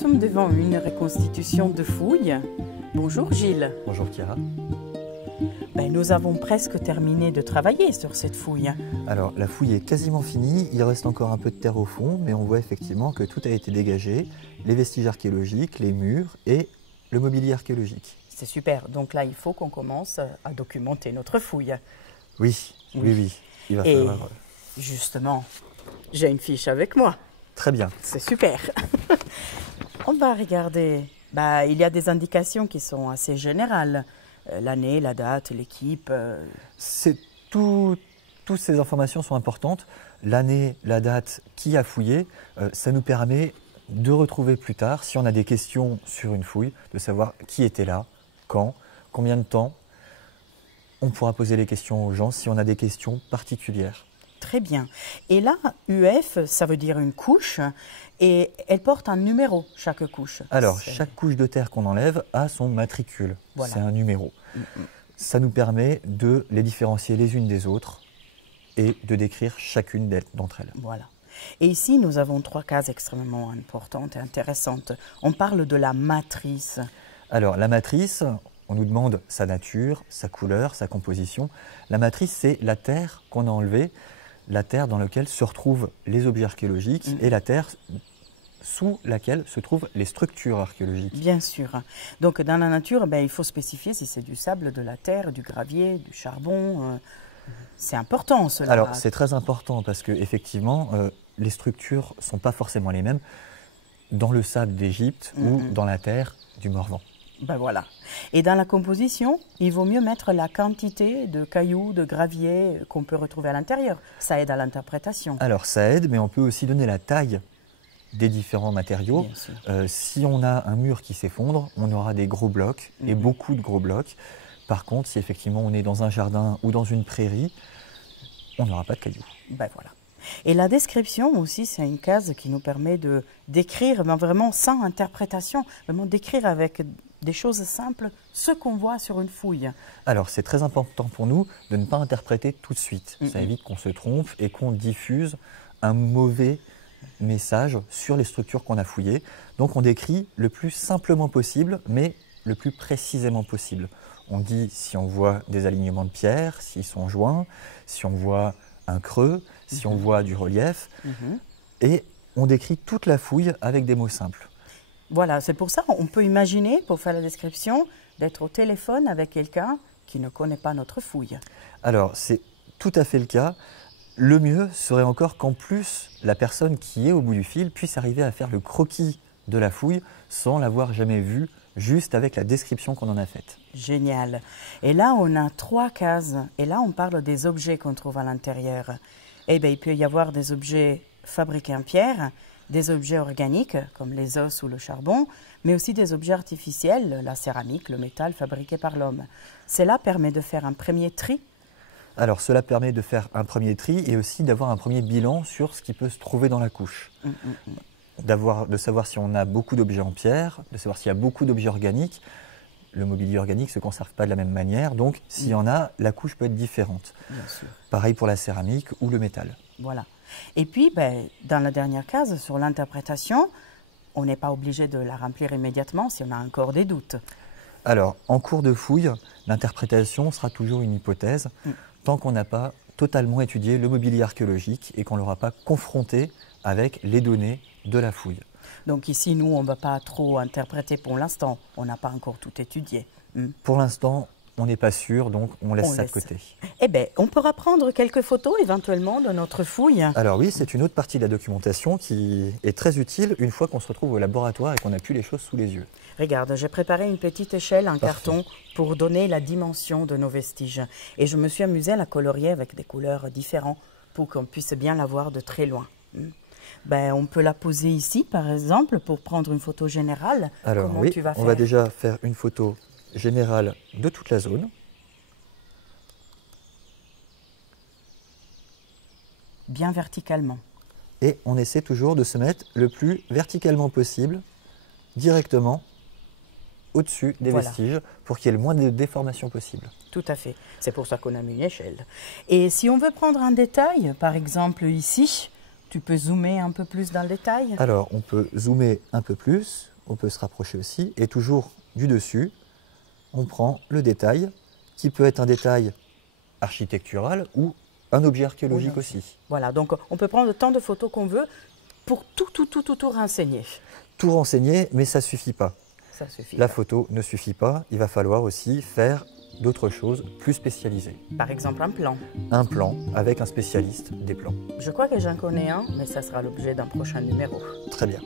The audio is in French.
sommes devant une reconstitution de fouilles. Bonjour Gilles. Bonjour Chiara. Nous avons presque terminé de travailler sur cette fouille. Alors la fouille est quasiment finie, il reste encore un peu de terre au fond, mais on voit effectivement que tout a été dégagé, les vestiges archéologiques, les murs et le mobilier archéologique. C'est super, donc là il faut qu'on commence à documenter notre fouille. Oui. Il va falloir... Justement, j'ai une fiche avec moi. Très bien. C'est super. On va regarder. Il y a des indications qui sont assez générales. L'année, la date, l'équipe. Toutes ces informations sont importantes. L'année, la date, qui a fouillé, ça nous permet de retrouver plus tard, si on a des questions sur une fouille, de savoir qui était là, quand, combien de temps. On pourra poser les questions aux gens si on a des questions particulières. Très bien. Et là, UF, ça veut dire une couche, et elle porte un numéro, chaque couche. Alors, chaque couche de terre qu'on enlève a son matricule. Voilà. C'est un numéro. Ça nous permet de les différencier les unes des autres et de décrire chacune d'entre elles. Voilà. Et ici, nous avons 3 cases extrêmement importantes et intéressantes. On parle de la matrice. Alors, la matrice, on nous demande sa nature, sa couleur, sa composition. La matrice, c'est la terre qu'on a enlevée, la terre dans laquelle se retrouvent les objets archéologiques et la terre sous laquelle se trouvent les structures archéologiques. Bien sûr. Donc dans la nature, il faut spécifier si c'est du sable, de la terre, du gravier, du charbon. C'est important cela. Alors c'est très important parce qu'effectivement, les structures ne sont pas forcément les mêmes dans le sable d'Égypte ou dans la terre du Morvan. Voilà. Et dans la composition, il vaut mieux mettre la quantité de cailloux, de gravier qu'on peut retrouver à l'intérieur. Ça aide à l'interprétation. Alors ça aide, mais on peut aussi donner la taille des différents matériaux. Si on a un mur qui s'effondre, on aura des gros blocs et beaucoup de gros blocs. Par contre, si effectivement on est dans un jardin ou dans une prairie, on n'aura pas de cailloux. Voilà. Et la description aussi, c'est une case qui nous permet de décrire, vraiment sans interprétation, vraiment décrire avec des choses simples ce qu'on voit sur une fouille. Alors c'est très important pour nous de ne pas interpréter tout de suite. Ça évite qu'on se trompe et qu'on diffuse un mauvais message sur les structures qu'on a fouillées. Donc on décrit le plus simplement possible, mais le plus précisément possible. On dit si on voit des alignements de pierres, s'ils sont joints, si on voit un creux, si on voit du relief. Et on décrit toute la fouille avec des mots simples. Voilà, c'est pour ça qu'on peut imaginer, pour faire la description, d'être au téléphone avec quelqu'un qui ne connaît pas notre fouille. Alors, c'est tout à fait le cas. Le mieux serait encore qu'en plus, la personne qui est au bout du fil puisse arriver à faire le croquis de la fouille sans l'avoir jamais vue, juste avec la description qu'on en a faite. Génial. Et là, on a 3 cases. Et là, on parle des objets qu'on trouve à l'intérieur. Il peut y avoir des objets fabriqués en pierre, des objets organiques, comme les os ou le charbon, mais aussi des objets artificiels, la céramique, le métal fabriqué par l'homme. Cela permet de faire un premier tri. Alors, cela permet de faire un premier tri et aussi d'avoir un premier bilan sur ce qui peut se trouver dans la couche. De savoir si on a beaucoup d'objets en pierre, de savoir s'il y a beaucoup d'objets organiques. Le mobilier organique ne se conserve pas de la même manière, donc s'il y en a, la couche peut être différente. Bien sûr. Pareil pour la céramique ou le métal. Voilà. Et puis, dans la dernière case, sur l'interprétation, on n'est pas obligé de la remplir immédiatement si on a encore des doutes. Alors, en cours de fouille, l'interprétation sera toujours une hypothèse, tant qu'on n'a pas totalement étudié le mobilier archéologique et qu'on ne l'aura pas confronté avec les données de la fouille. Donc ici, nous, on ne va pas trop interpréter pour l'instant. On n'a pas encore tout étudié. Pour l'instant, on n'est pas sûr, donc on laisse ça de côté. On pourra prendre quelques photos éventuellement de notre fouille. Alors oui, c'est une autre partie de la documentation qui est très utile une fois qu'on se retrouve au laboratoire et qu'on n'a plus les choses sous les yeux. Regarde, j'ai préparé une petite échelle en carton pour donner la dimension de nos vestiges. Et je me suis amusée à la colorier avec des couleurs différentes pour qu'on puisse bien la voir de très loin. On peut la poser ici, par exemple, pour prendre une photo générale. Alors Comment oui, tu vas faire? On va déjà faire une photo générale de toute la zone. Bien verticalement. Et on essaie toujours de se mettre le plus verticalement possible, directement au-dessus des vestiges, pour qu'il y ait le moins de déformation possible. Tout à fait. C'est pour ça qu'on a mis une échelle. Et si on veut prendre un détail, par exemple ici, tu peux zoomer un peu plus dans le détail? Alors, on peut zoomer un peu plus, on peut se rapprocher aussi, et toujours du dessus, on prend le détail, qui peut être un détail architectural ou un objet archéologique aussi. Voilà, donc on peut prendre tant de photos qu'on veut pour tout renseigner. Tout renseigner, mais ça ne suffit pas. Ça suffit. La photo ne suffit pas, il va falloir aussi faire d'autres choses plus spécialisées. Par exemple, un plan. Un plan avec un spécialiste des plans. Je crois que j'en connais un, mais ça sera l'objet d'un prochain numéro. Très bien.